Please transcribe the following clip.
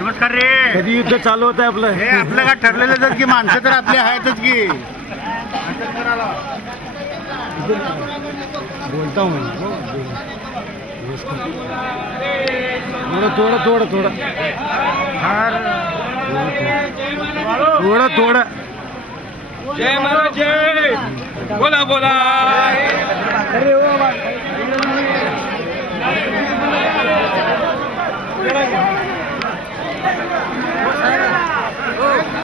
नमस्कार रे. कधी युद्ध चालू होत आहे आपलं? हे आपलं का ठरलेलं की माणसं तर आपले आहेतच की. बोलता हूँ थोड़ा थोड़ा थोड़ा थोड़ा थोड़ा. जय महाराज जय. बोला बोला.